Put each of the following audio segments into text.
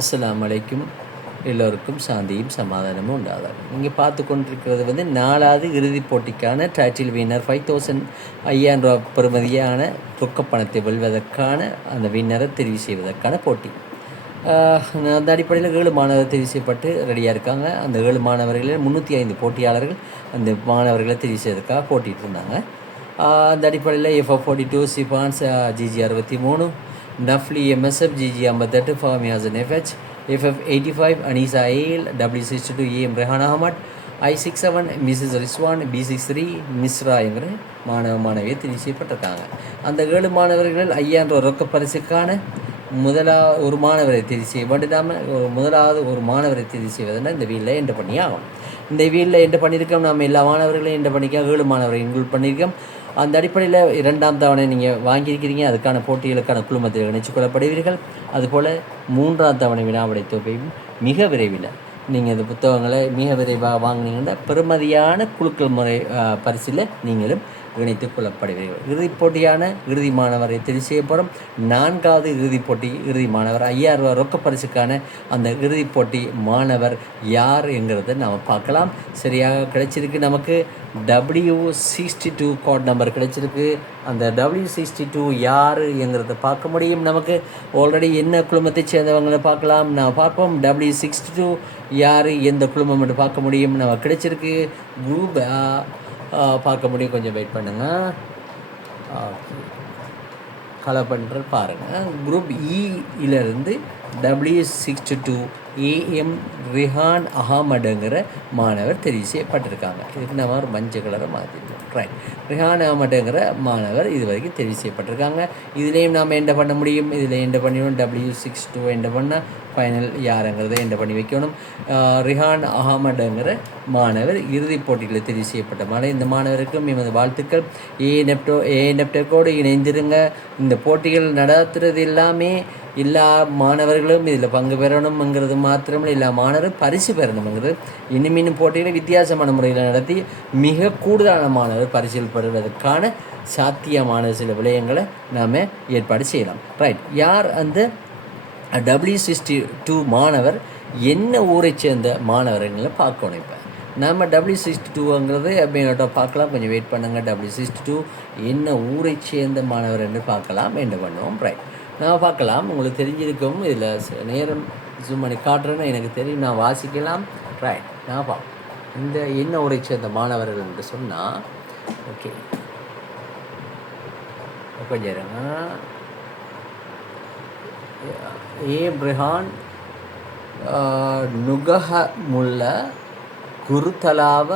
அஸ்ஸலாமு அலைக்கும். எல்லோருக்கும் சாந்தியும் சமாதானமும் உண்டாதாக. நீங்கள் பார்த்து கொண்டிருக்கிறது வந்து 4வது இறுதிப் போட்டிக்கான டைட்டில் வின்னர் 5,500 ரூபா பெறுமதியான ரொக்கப்பணத்தை வெல்வதற்கான அந்த வின்னரை தெரிவு செய்வதற்கான போட்டி. அந்த அடிப்படையில் 7 மாணவர்கள் தெரிவு செய்யப்பட்டு ரெடியாக இருக்காங்க. அந்த 7 மாணவர்களில் 305 போட்டியாளர்கள் அந்த மாணவர்களை தெரிவு செய்வதற்காக போட்டிட்டு இருந்தாங்க. அந்த அடிப்படையில் FF42 சிபான்ஸ் GG 63, Nafli MSF GG 58, Fahmi Hasan FH, FF85 Aneesa AL, W62 AM Rehan Ahmad, I67 Mrs Rizwan, B63 Misra என்கிற மாணவியை தெரிவு செய்யப்பட்டிருக்காங்க. அந்த 7 மாணவர்கள் 5,000 ரொக்க பரிசுக்கான ஒரு மாணவரை தெரிவு செய்ய வேண்டிடாமல் முதலாவது ஒரு மாணவரை தெரிவு செய்வதுன்னா இந்த வீலில் என்ட்ரு பண்ணி ஆகும். இந்த வீலில் என்ட்ரு பண்ணியிருக்கோம். நம்ம எல்லா மாணவர்களையும் என்ட்ரு பண்ணியிருக்கோம். 7 மாணவரை இன்க்ளூட் பண்ணியிருக்கோம். அந்த அடிப்படையில் 2ஆம் தவணை நீங்கள் வாங்கியிருக்கிறீங்க. அதுக்கான போட்டிகளுக்கான குழுமத்தில் இணைச்சு கொள்ளப்படுவீர்கள். அதுபோல் 3ஆம் தவணை வினாவிடை தொகையும் மிக விரைவில் நீங்கள் இந்த புத்தகங்களை மிக விரைவாக வாங்கினீங்கன்னா பெறுமதியான குழுக்கள் முறை பரிசில் நீங்களும் இணைத்துக் கொள்ளப்படுவீர்கள். இறுதிப் போட்டியான இறுதி மாணவரை தெரிவு செய்யப்படும் 4வது இறுதிப் போட்டி இறுதி மாணவர் 5,000 ரூபா ரொக்க பரிசுக்கான அந்த இறுதிப் போட்டி மாணவர் யார் என்கிறத நாம் பார்க்கலாம். சரியாக கிடைச்சிருக்கு. நமக்கு W62 கோட் நம்பர் கிடைச்சிருக்கு. அந்த W62 யார் என்கிறத பார்க்க முடியும். நமக்கு ஆல்ரெடி என்ன குழுமத்தை சேர்ந்தவங்களை பார்க்கலாம். நான் பார்ப்போம். W62 யார் எந்த குழுமம் என்று பார்க்க முடியும். நம்ம கிடைச்சிருக்கு. குரூப் பார்க்க முடியும். கொஞ்சம் வெயிட் பண்ணுங்கள். ஓகே, கலர் பண்ணுற பாருங்கள். குரூப் இருந்து W62 AM ரிஹான் அஹமடுங்கிற மாணவர் தெரிவு செய்யப்பட்டிருக்காங்க. இதுக்கு நம்ம ஒரு மஞ்சள் கலரை மாற்றிடுவோம். ரைட், ரிஹான் அஹமடுங்கிற மாணவர் இது வரைக்கும் தெரிவு செய்யப்பட்டிருக்காங்க. இதுலேயும் நாம் என்ன பண்ண முடியும். இதில் என்ன பண்ணிவிடும். W62 என்ன பண்ணால் ஃபைனல் யாருங்கிறத என்ன பண்ணி வைக்கணும். ரிஹான் அஹமடுங்கிற மாணவர் இறுதிப் போட்டியில் தெரிவு செய்யப்பட்ட மாணவர். இந்த மாணவருக்கும் எமது வாழ்த்துக்கள். ஏஎன்எப்டெக்கோடு இணைந்திருங்க. இந்த போட்டிகள் நடத்துறது எல்லாமே எல்லா மாணவர்களும் இதில் பங்கு பெறணுங்கிறது மாத்திரமில்லை, எல்லா மாணவரும் பரிசு பெறணுங்கிறது. இன்னும் போட்டிகளை வித்தியாசமான முறையில் நடத்தி மிக கூடுதலான மாணவர் பரிசில் பெறுவதற்கான சாத்தியமான சில விடயங்களை நாம் ஏற்பாடு செய்யலாம். ரைட், யார் அந்த W62 மாணவர் என்ன ஊரை சேர்ந்த மாணவர்களை பார்க்கணும். இப்போ நம்ம W62ங்கிறது அப்படின்னுட்ட பார்க்கலாம். கொஞ்சம் வெயிட் பண்ணுங்கள். W62 என்ன ஊரை சேர்ந்த மாணவர் என்று பார்க்கலாம். என்ன பண்ணுவோம். ரைட், நான் பார்க்கலாம். உங்களுக்கு தெரிஞ்சிருக்கும். இதில் நேரம் ஜூம் பண்ணி காட்டுறேன்னு எனக்கு தெரியும். நான் வாசிக்கலாம். ரைட், நான் பார்ப்போம். இந்த என்ன ஊரை சேர்ந்த மாணவர்கள் என்று சொன்னால் ஓகே கொஞ்சம் இருங்க. ஏப்ரஹான் நுகஹமுல்ல குருத்தலாவ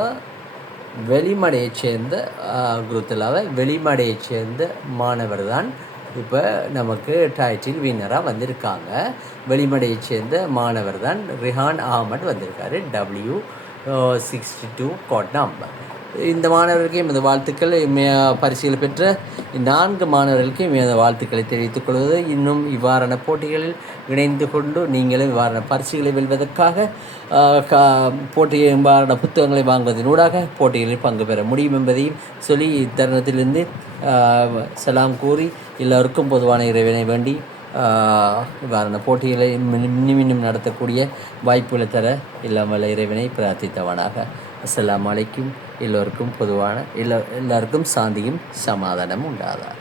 வெளிமடையைச் சேர்ந்த மாணவர் தான் இப்போ நமக்கு டைட்டில் வின்னராக வந்திருக்காங்க. வெளிமடையைச் சேர்ந்த மாணவர் தான் ரிஹான் அஹமட் வந்திருக்காரு. W62 code number. இந்த மாணவர்களுக்கு எமது வாழ்த்துக்கள். பரிசுகள் பெற்ற 4 மாணவர்களுக்கு எமது வாழ்த்துக்களை தெரிவித்துக் கொள்வது. இன்னும் இவ்வாறான போட்டிகளில் இணைந்து கொண்டு நீங்களும் இவ்வாறான பரிசுகளை வெல்வதற்காக இவ்வாறான புத்தகங்களை வாங்குவதனூடாக போட்டிகளில் பங்கு பெற முடியும் என்பதையும் சொல்லி இத்தருணத்திலிருந்து சலாம் கூறி எல்லோருக்கும் பொதுவான இறைவனை வேண்டி இவ்வாறான போட்டிகளை இன்னும் நடத்தக்கூடிய வாய்ப்புகளை தர இல்லாமல் இறைவனை பிரார்த்தித்தவனாக. அஸ்ஸலாமு அலைக்கும். எல்லோருக்கும் பொதுவான எல்லாருக்கும் சாந்தியும் சமாதானமும் உண்டாதார்.